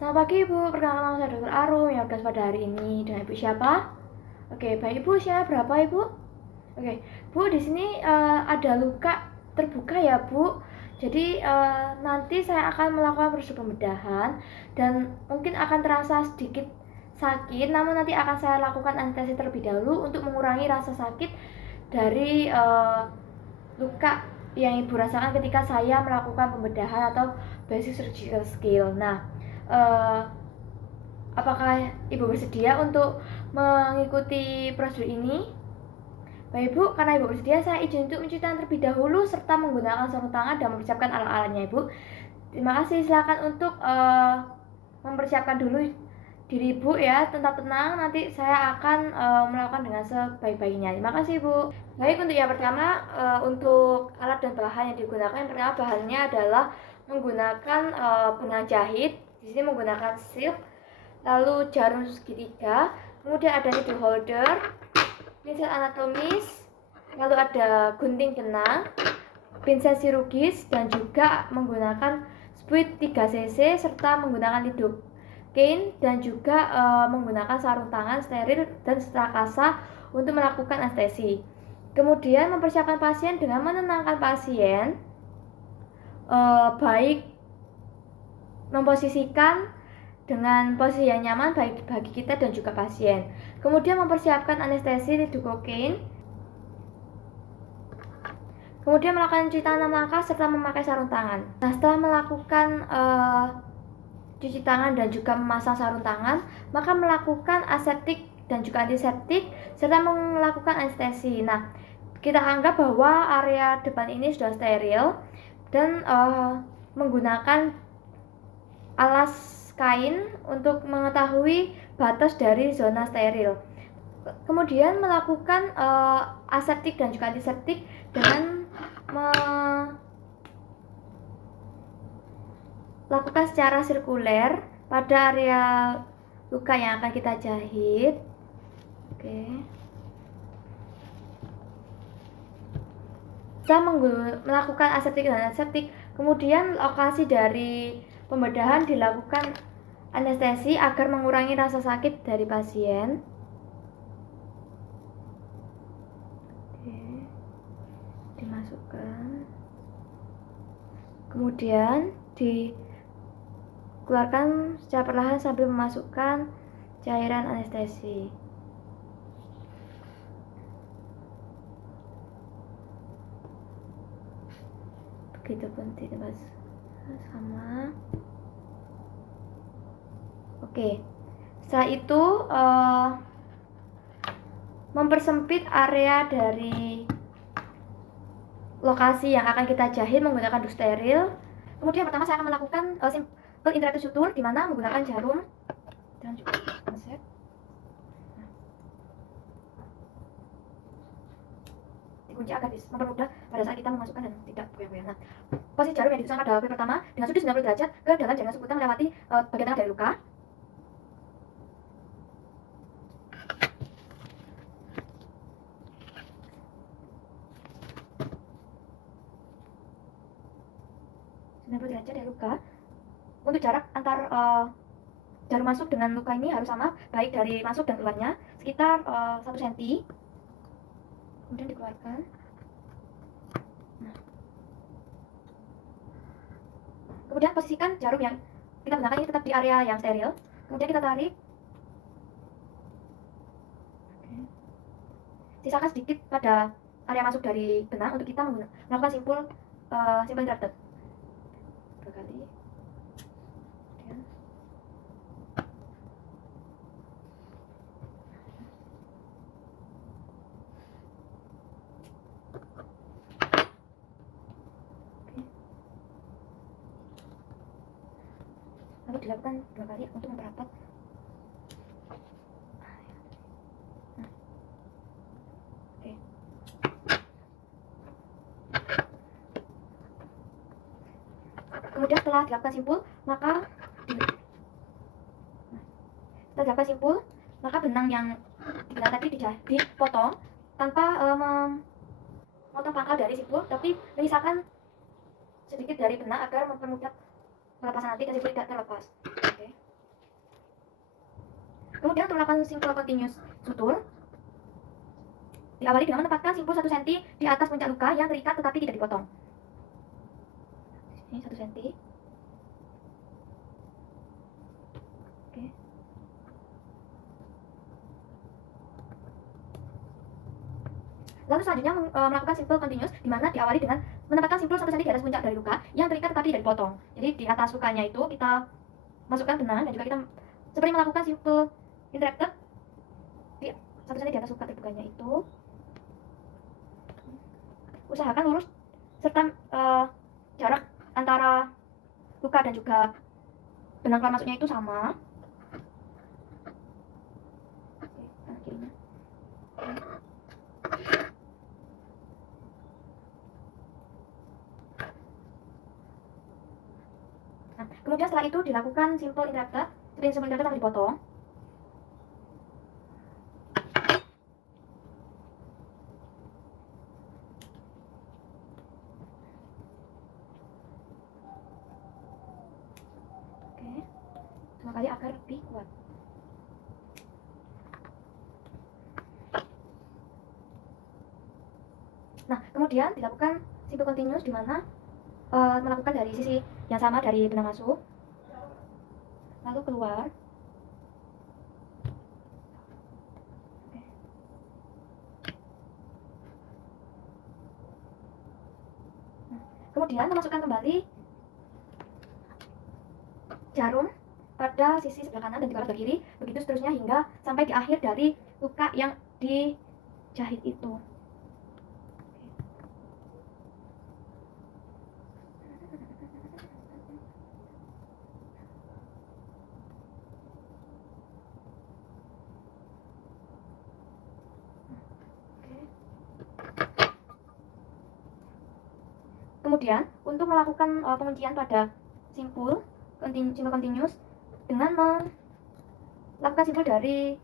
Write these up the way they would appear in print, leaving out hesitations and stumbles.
Selamat pagi Ibu, perkenalkan nama saya Dr. Arum yang tugas pada hari ini. Dan Ibu siapa? Oke, baik Ibu, usia berapa Ibu? Oke, Bu, di sini ada luka terbuka ya Bu. Jadi nanti saya akan melakukan prosedur pembedahan dan mungkin akan terasa sedikit sakit, namun nanti akan saya lakukan anestesi terlebih dahulu untuk mengurangi rasa sakit dari luka yang Ibu rasakan ketika saya melakukan pembedahan atau basic surgical skill. Nah, apakah Ibu bersedia untuk mengikuti prosedur ini? Baik Ibu, karena Ibu bersedia, saya izin untuk mencuci tangan terlebih dahulu serta menggunakan sarung tangan dan mempersiapkan alat-alatnya Ibu. Terima kasih, silakan untuk mempersiapkan dulu diri Ibu ya, tetap tenang, nanti saya akan melakukan dengan sebaik-baiknya. Terima kasih Ibu. Baik, untuk yang pertama, untuk alat dan bahan yang digunakan, yang pertama bahannya adalah menggunakan benang jahit, di sini menggunakan silk, lalu jarum segitiga, kemudian ada needle holder, pincel anatomis, lalu ada gunting benang, pincel chirurgis, dan juga menggunakan spuit 3 cc serta menggunakan lidocaine dan juga menggunakan sarung tangan steril dan strakasa untuk melakukan anestesi. Kemudian mempersiapkan pasien dengan menenangkan pasien, baik memposisikan dengan posisi yang nyaman baik bagi kita dan juga pasien. Kemudian mempersiapkan anestesi lidocaine. Kemudian melakukan cuci tangan 6 langkah serta memakai sarung tangan. Nah, setelah melakukan cuci tangan dan juga memasang sarung tangan, maka melakukan aseptik dan juga antiseptik serta melakukan anestesi. Nah, kita anggap bahwa area depan ini sudah steril dan menggunakan alas kain untuk mengetahui batas dari zona steril. Kemudian melakukan aseptik dan juga antiseptik dengan melakukan secara sirkuler pada area luka yang akan kita jahit. Oke. Setelah melakukan aseptik dan antiseptik, kemudian lokasi dari pembedahan dilakukan anestesi agar mengurangi rasa sakit dari pasien. Oke. Dimasukkan. Kemudian dikeluarkan secara perlahan sambil memasukkan cairan anestesi. Begitupun di tempat sama. Oke, setelah itu mempersempit area dari lokasi yang akan kita jahit menggunakan dus steril. Kemudian pertama saya akan melakukan simple intractus suture di mana menggunakan jarum dan juga pinset. Dikunci agar mempermudah pada saat kita memasukkan dan tidak goyang-goyang. Nah, posisi jarum yang ditusukkan pada HP pertama dengan sudut 90 derajat ke dalam jaringan subkutan melewati bagian tengah dari luka. Derajat dari luka. Untuk jarak antar jarum masuk dengan luka ini harus sama, baik dari masuk dan keluarnya sekitar 1 cm. Kemudian dikeluarkan. Nah. Kemudian posisikan jarum yang kita gunakan ini tetap di area yang steril. Kemudian kita tarik. Oke. Sisakan sedikit pada area masuk dari benang untuk kita melakukan simple intractus. 2 kali. Kemudian lalu dilakukan 2 kali untuk memperapat. Oke. Kemudian setelah dilakukan simpul, maka benang yang digunakan tadi dipotong tanpa memotong pangkal dari simpul, tapi menyisakan sedikit dari benang agar mempermudah pelepasan nanti dan simpul tidak terlepas. Oke. Kemudian untuk melakukan simple continuous sutur, diawali dengan menempatkan simpul 1 cm di atas puncak luka yang terikat tetapi tidak dipotong. Ini 1 cm. Oke. Lalu selanjutnya melakukan simple continuous, di mana diawali dengan menempatkan simpul 1 cm di atas puncak dari luka yang terikat tetapi tidak dipotong. Jadi di atas lukanya itu kita masukkan benang dan juga kita seperti melakukan simple interrupted di 1 cm di atas luka terbukanya itu. Usahakan lurus serta jarak antara luka dan juga benang keluar masuknya itu sama. Nah, kemudian setelah itu dilakukan simple interrupted, seperti simple interrupted tapi dipotong. Oke, 2 kali agar lebih kuat. Nah, kemudian dilakukan simple continuous di mana melakukan dari sisi yang sama dari benang masuk, lalu keluar. Oke. Nah, kemudian memasukkan kembali jarum pada sisi sebelah kanan dan juga sebelah kiri, begitu seterusnya hingga sampai di akhir dari luka yang dijahit itu. Kemudian untuk melakukan penguncian pada simpul continuous dengan melakukan simpul dari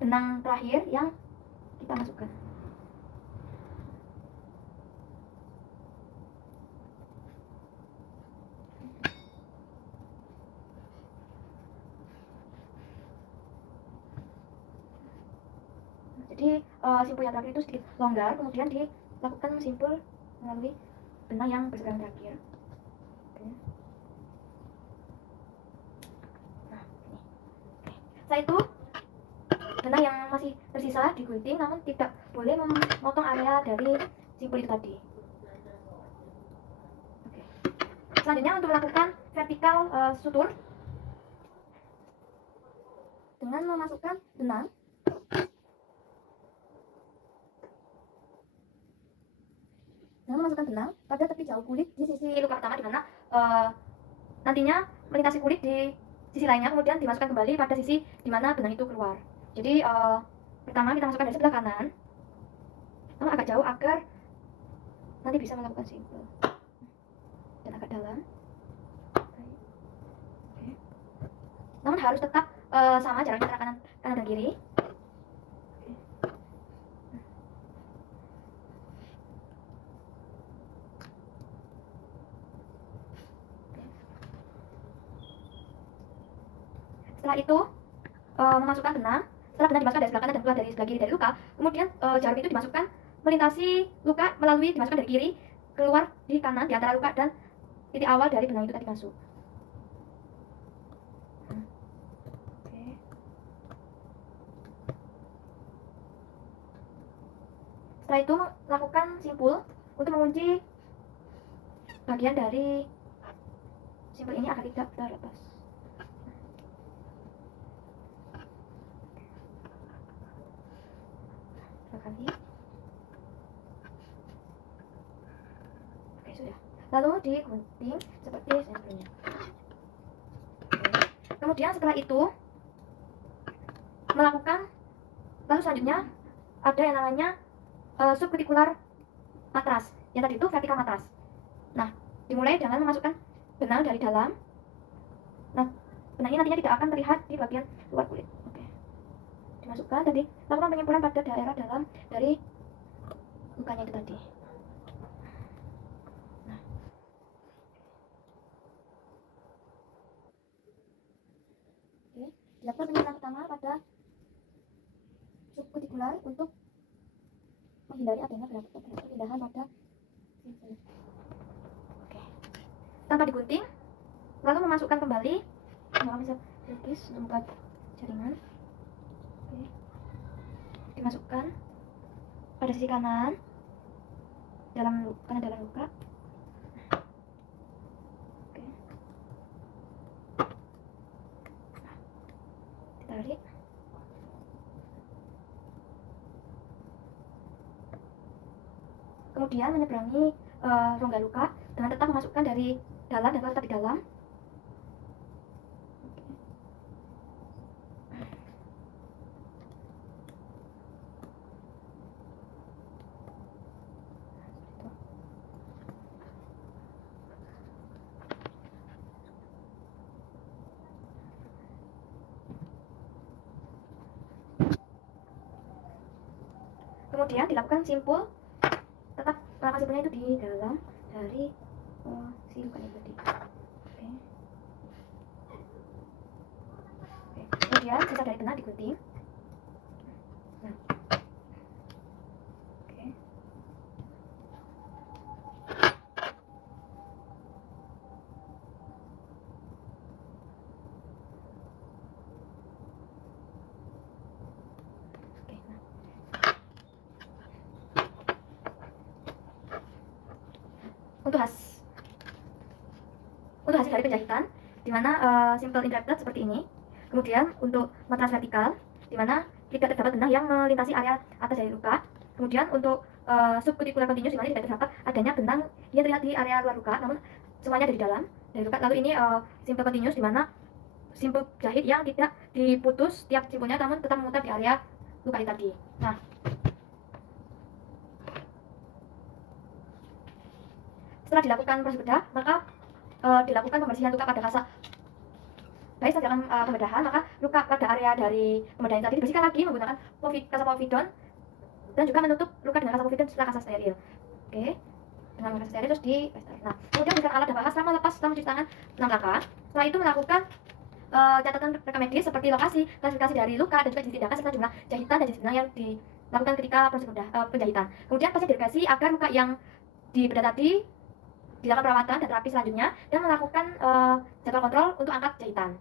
benang terakhir yang kita masukkan. Jadi simpul yang terakhir itu sedikit longgar, kemudian dilakukan simpul melalui benang yang berseberangan terakhir. Oke. Nah, ini. Setelah itu benang yang masih tersisa digunting, namun tidak boleh memotong area dari simpul itu tadi. Oke. Selanjutnya untuk melakukan vertikal sutur dengan memasukkan benang pada tepi jauh kulit di sisi luka pertama, di mana nantinya melintasi kulit di sisi lainnya, kemudian dimasukkan kembali pada sisi di mana benang itu keluar. Jadi pertama kita masukkan dari sebelah kanan, namun agak jauh agar nanti bisa melakukan simpul, dan agak dalam. Oke. Namun harus tetap sama jaraknya antara kanan dan kiri. Setelah itu memasukkan benang. Setelah benang dimasukkan dari sebelah kanan dan keluar dari sebelah kiri dari luka, kemudian jarum itu dimasukkan melintasi luka melalui dimasukkan dari kiri keluar di kanan di antara luka dan titik awal dari benang itu tadi masuk. Oke. Setelah itu lakukan simpul untuk mengunci bagian dari simpul ini agar tidak terlepas. Kali. Oke, sudah. Lalu digunting seperti yang sebelumnya. Kemudian setelah itu melakukan, lalu selanjutnya ada yang namanya subcuticular matras. Yang tadi itu vertikal matras. Nah, dimulai dengan memasukkan benang dari dalam. Nah, benang ini nantinya tidak akan terlihat di bagian luar kulit. Dimasukkan tadi, lakukan penyimpulan pada daerah dalam dari lukanya itu tadi. Nah. Oke. dilakukan penyemprotan pertama pada subkutikular untuk menghindari adanya perpindahan pada simpul. Oke. Tanpa digunting, lalu memasukkan kembali menggunakan pelukis membuat jaringan. Oke. Dimasukkan pada sisi kanan dalam luka. Oke. Ditarik. Kemudian menyeberangi rongga luka dengan tetap memasukkan dari dalam dan tetap di dalam. Kemudian dilakukan simpul, tetap melakukan simpulnya itu di dalam dari si luka ini tadi. Oke. Kemudian sisa dari benang digunting. Nah. Oke. Untuk hasil dari penjahitan, di mana simple interrupted seperti ini. Kemudian untuk matras vertikal, di mana tidak terdapat benang yang melintasi area atas dari luka. Kemudian untuk subcuticular continuous, di mana tidak terdapat adanya benang yang terlihat di area luar luka, namun semuanya ada di dalam dari luka. Lalu ini simple continuous, di mana simpul jahit yang tidak diputus tiap simpulnya, namun tetap memutar di area luka ini tadi. Nah, setelah dilakukan proses bedah, maka dilakukan pembersihan luka pada kasa. Baik, setelah dilakukan pembedahan, maka luka pada area dari pembedahan tadi dibersihkan lagi menggunakan kasa povidon dan juga menutup luka dengan kasa povidon setelah kasa steril. Oke, dengan kasa steril terus di plester. Nah, kemudian berikan alat dan bahan selama lepas setelah mencuci tangan 6 langkah. Setelah itu melakukan catatan rekam medis seperti lokasi, klasifikasi dari luka, dan juga jenis tindakan serta jumlah jahitan dan jenis benang yang dilakukan ketika proses penjahitan. Kemudian pasien diedukasi agar luka yang dibedah tadi dilakukan perawatan dan terapi selanjutnya, dan melakukan jadwal kontrol untuk angkat jahitan.